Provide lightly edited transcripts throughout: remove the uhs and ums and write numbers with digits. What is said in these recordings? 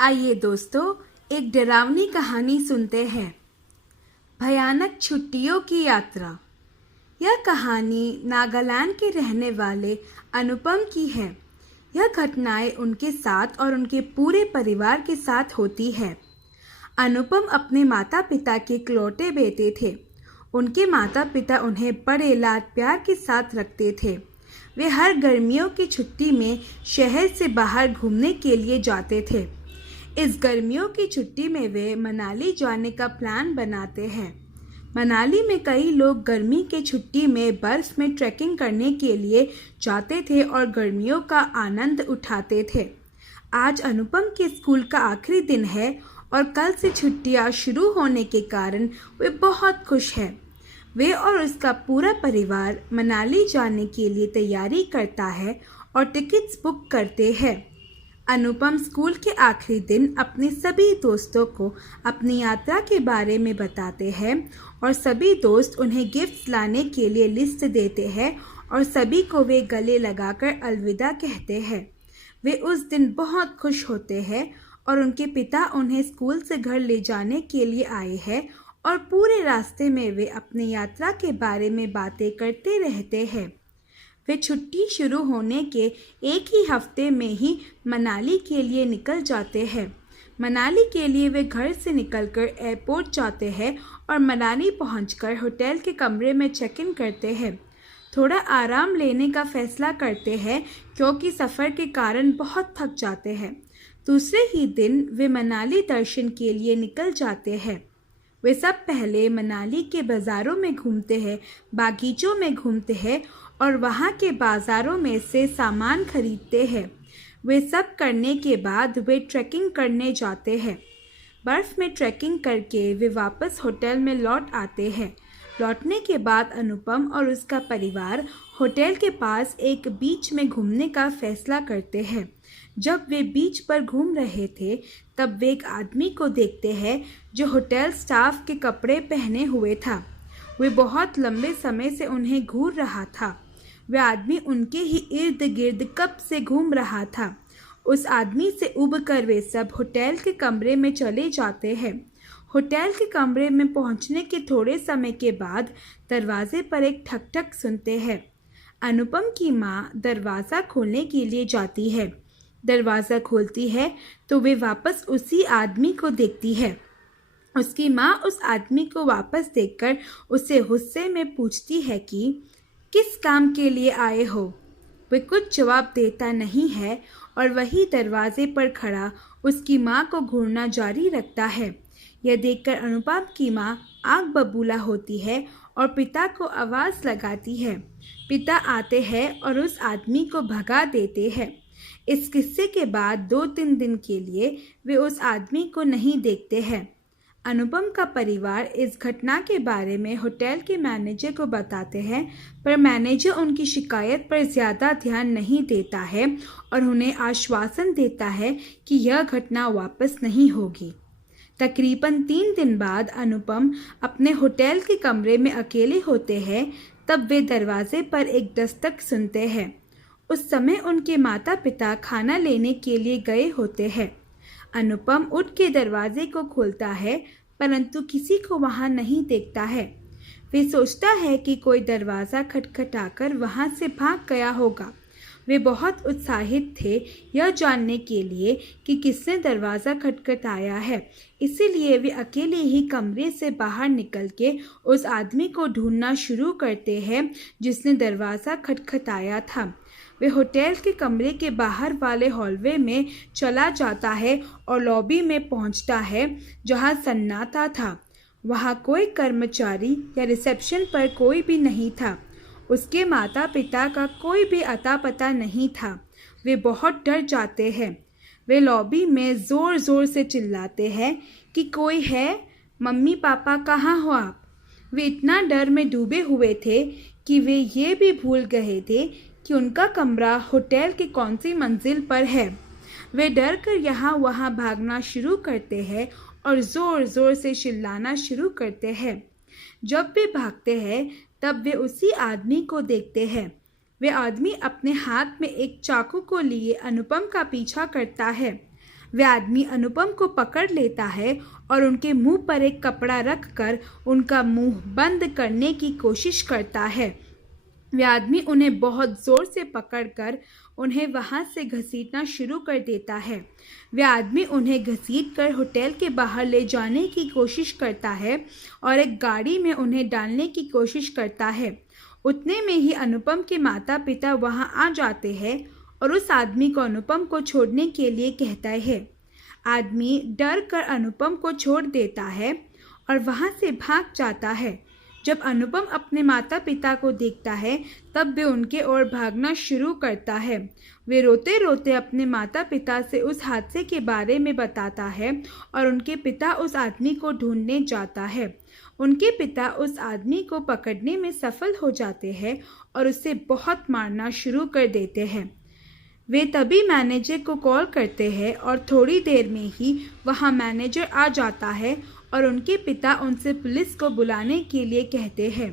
आइए दोस्तों, एक डरावनी कहानी सुनते हैं। भयानक छुट्टियों की यात्रा। यह कहानी नागालैंड के रहने वाले अनुपम की है। यह घटनाएं उनके साथ और उनके पूरे परिवार के साथ होती है। अनुपम अपने माता पिता के इकलौते बेटे थे। उनके माता पिता उन्हें बड़े लाड प्यार के साथ रखते थे। वे हर गर्मियों की छुट्टी में शहर से बाहर घूमने के लिए जाते थे। इस गर्मियों की छुट्टी में वे मनाली जाने का प्लान बनाते हैं। मनाली में कई लोग गर्मी के छुट्टी में बर्फ में ट्रैकिंग करने के लिए जाते थे और गर्मियों का आनंद उठाते थे। आज अनुपम के स्कूल का आखिरी दिन है और कल से छुट्टियां शुरू होने के कारण वे बहुत खुश हैं। वे और उसका पूरा परिवार मनाली जाने के लिए तैयारी करता है और टिकट्स बुक करते हैं। अनुपम स्कूल के आखिरी दिन अपने सभी दोस्तों को अपनी यात्रा के बारे में बताते हैं और सभी दोस्त उन्हें गिफ्ट्स लाने के लिए लिस्ट देते हैं और सभी को वे गले लगाकर अलविदा कहते हैं। वे उस दिन बहुत खुश होते हैं और उनके पिता उन्हें स्कूल से घर ले जाने के लिए आए हैं और पूरे रास्ते में वे अपनी यात्रा के बारे में बातें करते रहते हैं। वे छुट्टी शुरू होने के एक ही हफ्ते में ही मनाली के लिए निकल जाते हैं। मनाली के लिए वे घर से निकलकर एयरपोर्ट जाते हैं और मनाली पहुंचकर होटल के कमरे में चेक इन करते हैं। थोड़ा आराम लेने का फैसला करते हैं क्योंकि सफ़र के कारण बहुत थक जाते हैं। दूसरे ही दिन वे मनाली दर्शन के लिए निकल जाते हैं। वे सब पहले मनाली के बाज़ारों में घूमते हैं, बागीचों में घूमते हैं और वहाँ के बाज़ारों में से सामान खरीदते हैं। वे सब करने के बाद वे ट्रैकिंग करने जाते हैं। बर्फ़ में ट्रैकिंग करके वे वापस होटल में लौट आते हैं। लौटने के बाद अनुपम और उसका परिवार होटल के पास एक बीच में घूमने का फैसला करते हैं। जब वे बीच पर घूम रहे थे तब वे एक आदमी को देखते हैं जो होटल स्टाफ के कपड़े पहने हुए था। वे बहुत लंबे समय से उन्हें घूर रहा था। वह आदमी उनके ही इर्द गिर्द कब से घूम रहा था। उस आदमी से उबकर वे सब होटल के कमरे में चले जाते हैं। होटल के कमरे में पहुंचने के थोड़े समय के बाद दरवाजे पर एक ठक ठक सुनते हैं। अनुपम की माँ दरवाज़ा खोलने के लिए जाती है। दरवाज़ा खोलती है तो वे वापस उसी आदमी को देखती है। उसकी माँ उस आदमी को वापस देखकर उसे गुस्से में पूछती है कि किस काम के लिए आए हो। वे कुछ जवाब देता नहीं है और वही दरवाजे पर खड़ा उसकी माँ को घूरना जारी रखता है। यह देखकर अनुपम की माँ आग बबूला होती है और पिता को आवाज़ लगाती है। पिता आते हैं और उस आदमी को भगा देते हैं। इस किस्से के बाद 2-3 दिन के लिए वे उस आदमी को नहीं देखते हैं। अनुपम का परिवार इस घटना के बारे में होटल के मैनेजर को बताते हैं, पर मैनेजर उनकी शिकायत पर ज़्यादा ध्यान नहीं देता है और उन्हें आश्वासन देता है कि यह घटना वापस नहीं होगी। तकरीबन 3 दिन बाद अनुपम अपने होटल के कमरे में अकेले होते हैं। तब वे दरवाजे पर एक दस्तक सुनते हैं। उस समय उनके माता पिता खाना लेने के लिए गए होते हैं। अनुपम उठ के दरवाजे को खोलता है, परंतु किसी को वहां नहीं देखता है। वे सोचता है कि कोई दरवाज़ा खटखटाकर वहां से भाग गया होगा। वे बहुत उत्साहित थे यह जानने के लिए कि किसने दरवाज़ा खटखटाया है, इसीलिए वे अकेले ही कमरे से बाहर निकल के उस आदमी को ढूंढना शुरू करते हैं जिसने दरवाज़ा खटखटाया था। वे होटल के कमरे के बाहर वाले हॉलवे में चला जाता है और लॉबी में पहुंचता है जहां सन्नाटा था। वहां कोई कर्मचारी या रिसेप्शन पर कोई भी नहीं था। उसके माता पिता का कोई भी अता पता नहीं था। वे बहुत डर जाते हैं। वे लॉबी में ज़ोर ज़ोर से चिल्लाते हैं कि कोई है, मम्मी पापा कहाँ हो आप। वे इतना डर में डूबे हुए थे कि वे ये भी भूल गए थे कि उनका कमरा होटल के कौन सी मंजिल पर है। वे डर कर यहाँ वहाँ भागना शुरू करते हैं और ज़ोर ज़ोर से चिल्लाना शुरू करते हैं। जब वे भागते हैं तब वे उसी आदमी को देखते हैं। वे आदमी अपने हाथ में एक चाकू को लिए अनुपम का पीछा करता है। वे आदमी अनुपम को पकड़ लेता है और उनके मुंह पर एक कपड़ा रखकर उनका मुंह बंद करने की कोशिश करता है। वे आदमी उन्हें बहुत ज़ोर से पकड़कर उन्हें वहां से घसीटना शुरू कर देता है। वे आदमी उन्हें घसीटकर होटल के बाहर ले जाने की कोशिश करता है और एक गाड़ी में उन्हें डालने की कोशिश करता है। उतने में ही अनुपम के माता पिता वहां आ जाते हैं और उस आदमी को अनुपम को छोड़ने के लिए कहता है। आदमी डर कर अनुपम को छोड़ देता है और वहां से भाग जाता है। जब अनुपम अपने माता पिता को देखता है तब वे उनके ओर भागना शुरू करता है। वे रोते रोते अपने माता पिता से उस हादसे के बारे में बताता है और उनके पिता उस आदमी को ढूंढने जाता है। उनके पिता उस आदमी को पकड़ने में सफल हो जाते हैं और उसे बहुत मारना शुरू कर देते हैं। वे तभी मैनेजर को कॉल करते हैं और थोड़ी देर में ही वहां मैनेजर आ जाता है और उनके पिता उनसे पुलिस को बुलाने के लिए कहते हैं।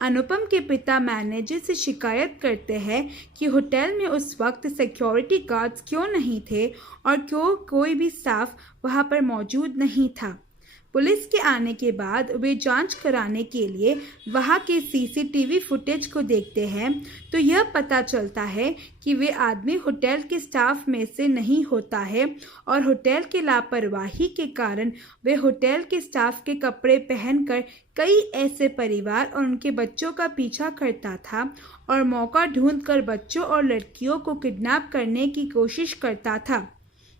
अनुपम के पिता मैनेजर से शिकायत करते हैं कि होटल में उस वक्त सिक्योरिटी गार्ड्स क्यों नहीं थे और क्यों कोई भी स्टाफ वहां पर मौजूद नहीं था। पुलिस के आने के बाद वे जांच कराने के लिए वहां के सीसीटीवी फुटेज को देखते हैं तो यह पता चलता है कि वे आदमी होटल के स्टाफ में से नहीं होता है और होटल के लापरवाही के कारण वे होटल के स्टाफ के कपड़े पहनकर कई ऐसे परिवार और उनके बच्चों का पीछा करता था और मौका ढूंढकर बच्चों और लड़कियों को किडनैप करने की कोशिश करता था।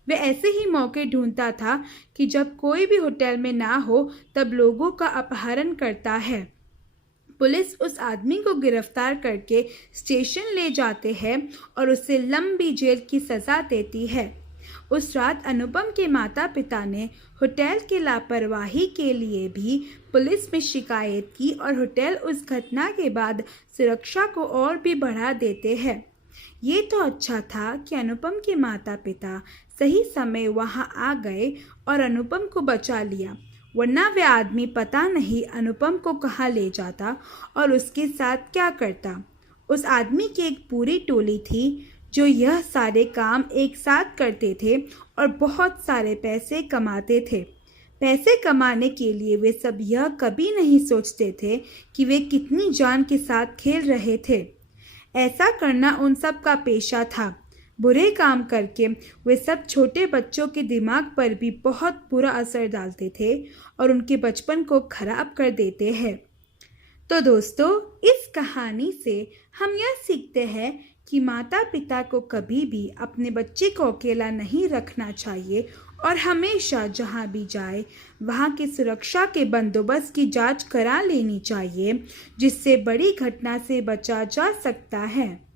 वे ऐसे ही मौके ढूंढता था कि जब कोई भी होटल में ना हो तब लोगों का अपहरण करता है। पुलिस उस आदमी को गिरफ्तार करके स्टेशन ले जाते हैं और उसे लंबी जेल की सज़ा देती है। उस रात अनुपम के माता पिता ने होटल की लापरवाही के लिए भी पुलिस में शिकायत की और होटल उस घटना के बाद सुरक्षा को और भी बढ़ा देते हैं। ये तो अच्छा था कि अनुपम के माता पिता सही समय वहां आ गए और अनुपम को बचा लिया, वरना वे आदमी पता नहीं अनुपम को कहाँ ले जाता और उसके साथ क्या करता। उस आदमी की एक पूरी टोली थी जो यह सारे काम एक साथ करते थे और बहुत सारे पैसे कमाते थे। पैसे कमाने के लिए वे सब यह कभी नहीं सोचते थे कि वे कितनी जान के साथ खेल रहे थे। ऐसा करना उन सब का पेशा था। बुरे काम करके वे सब छोटे बच्चों के दिमाग पर भी बहुत बुरा असर डालते थे और उनके बचपन को खराब कर देते हैं। तो दोस्तों, इस कहानी से हम यह सीखते हैं कि माता पिता को कभी भी अपने बच्चे को अकेला नहीं रखना चाहिए और हमेशा जहाँ भी जाए वहाँ की सुरक्षा के बंदोबस्त की जांच करा लेनी चाहिए, जिससे बड़ी घटना से बचा जा सकता है।